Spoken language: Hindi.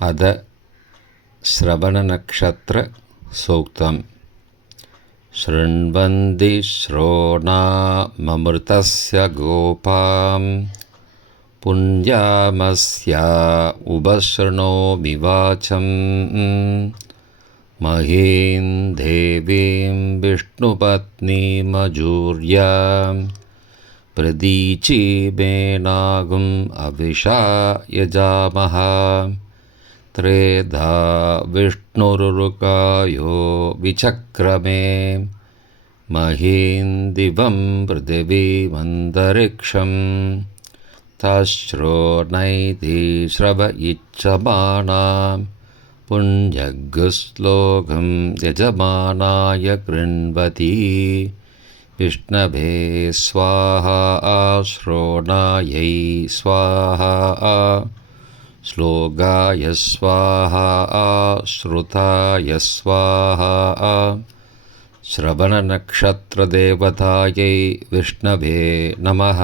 अद श्रवणनक्षत्रसूक्तम्। शृण्वन्ति श्रोणाममृतस्य गोपां पुण्यामस्या उपशृणोमि वाचम् महीं देवीं विष्णुपत्नीमजूर्यां। प्रदीचीमेनागुम् अविशा यजामः त्रेधा विष्णुरुरुकायो विचक्रमे महीं दिवं पृथिवीमन्तरिक्षं तश्रोणैति श्रव इच्छमाणां पुण्यगुश्लोकं यजमानाय कृण्वती। विष्णवे स्वाहा श्रोणायै स्वाहा। श्लोकाय स्वाहा श्रुताय स्वाहा। श्रवणनक्षत्रदेवतायै विष्णवे नमः।